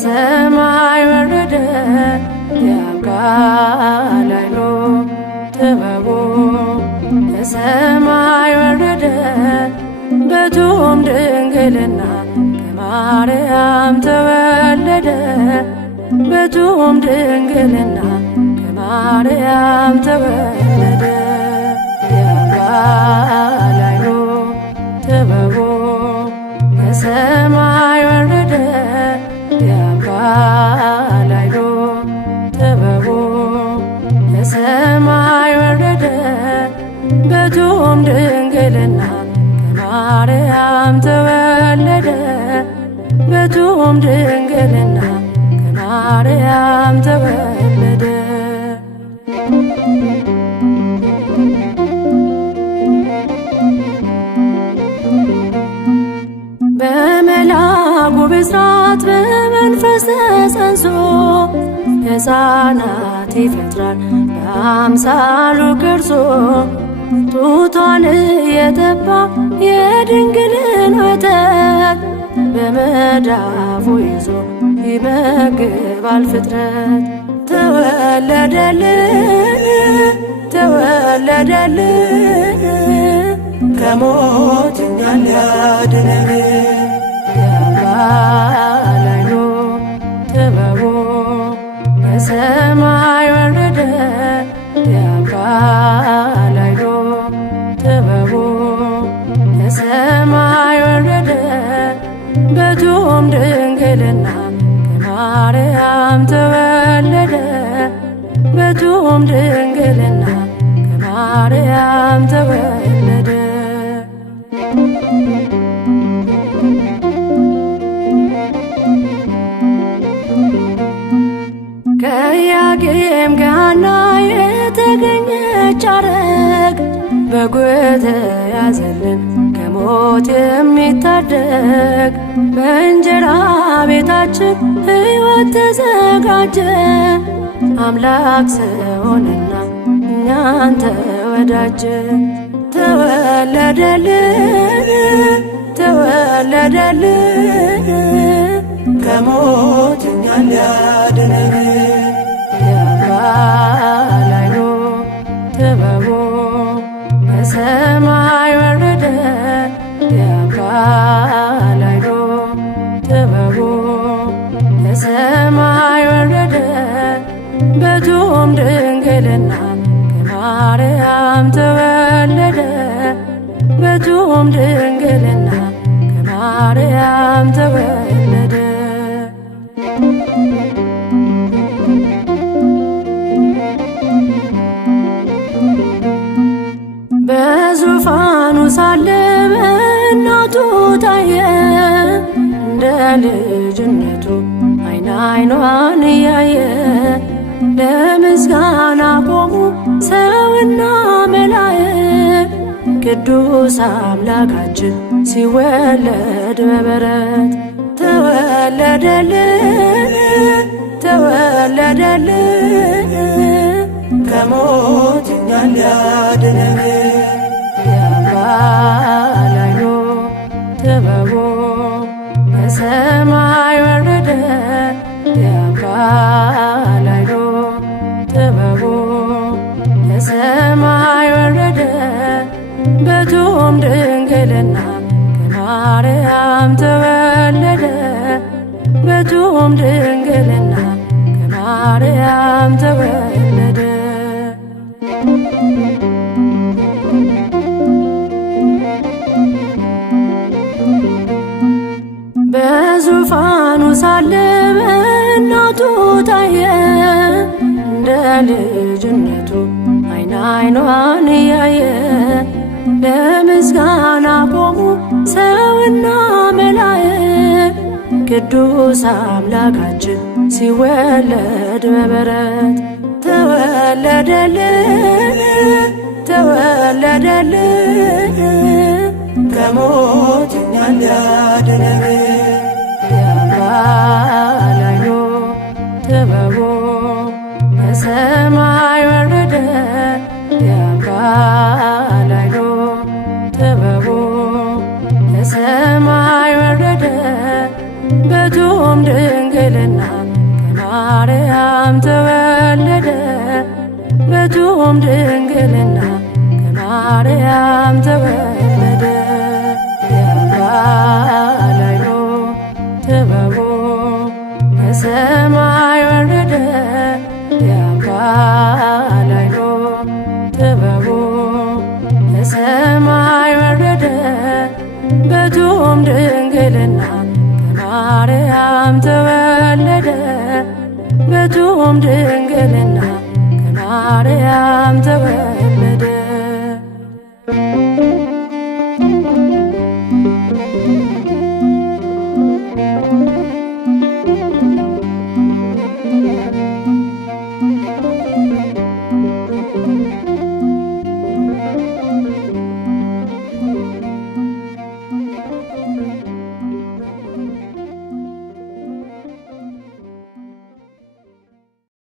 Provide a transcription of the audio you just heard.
ከሰማይ ወረደ የአብ ቃል ኃይሉ ጥበቡ ከሰማይ ወረደ በቱም ድንግልና ከማርያም ተወለደ በቱም ድንግልና ከማርያም ተወለደ የአብ ቃል ኃይሉ ጥበቡ ከሰማይ ወረደ የአብ ቃል ኃይሉ ጥበቡ ከሰማይ ወረደ በቱም ድንግልና ከማርያም ተወለደ በቱም ድንግልና ከማርያም ተወለደ። በመልአኩ ብስራት በመንፈስ ተጸንሶ ሕፃናት ይፈጥራል በአምሳሉ ቅርጾ ጡቷን እየጠባ የድንግልን ወተት በመዳፉ ይዞ ይመግባል ፍጥረት። ተወለደልን ተወለደልን ከሞት እኛን ሊያድነን የአብ ቃል ኃይሉ ጥበቡ ከሰማይ ወረደ የአብ ቃል ኃይሉ ጥበቡ ከሰማይ ወረደ በቱም ድንግልና ከማርያም ተወለደ በቱም ድንግልና ከማርያም ተወለደ። ከኢያቄም ከሐና የተገኘች አረግ በጉ የተያዘልን ከሞት የሚታደግ በእንጀራ ቤታችን ሕይወት ተዘጋጀ አምላክ ሰውንና እኛን ተወዳጀ። ተወለደልን ተወለደልን ከሞት እኛን ሊያድነን የአብ ቃል ኃይሉ ጥበቡ ከሰማይ ወረደ የአብ ቃል ኃይሉ ጥበቡ ከሰማይ ወረደ በቱም ድንግልና ከማርያም ተወለደ በቱም ድንግልና ከማርያም ተወለደ። በዙፋኑ ሳለ በእናቱ ታየ እንደ ልጅነቱ አይን አይኗን እያየ ለምስጋና ቆሙ ሰውና መላእክት ቅዱስ አምላካችን ሲወለድ በበረት። ተወለደልን ተወለደልን ከሞት እኛን ሊያድነን የአብ ቃል ኃይሉ ጥበቡ ከሰማይ ወረደ የአብ ቃል ኃይሉ ጥበቡ ከሰማይ ወረደ በቱም ድንግልና ከማርያም ተወለደ በቱም ድንግልና ከማርያም ተወለደ። በዙፋኑ ሳለ በእናቱ ታየ እንደ ልጅነቱ አይን አይኗን እያየ ለምስጋና ቆሙ ሰውና መላእክት ቅዱስ አምላካችን ሲወለድ በበረት። ተወለደልን ተወለደልን ከሞት እኛን ሊያድነን የአብ ቃል ኃይሉ ጥበቡ ከሰማይ ወረደ የአብ ቃል ኃይሉ ጥበቡ ከሰማይ ወረደ በቱም ድንግልና ድንግልና ከማርያም ተወለደ በቱም ድንግልና ከማርያም ተወለደ። የአምባላዩ ጥበቡ ከሰማይ ወረደ የአምባላዩ ጥበቡ ከሰማይ ወረደ በቱም ድንግልና ከማርያም ተወለደ በቱም ድንግልና ከማርያም ተወለደ።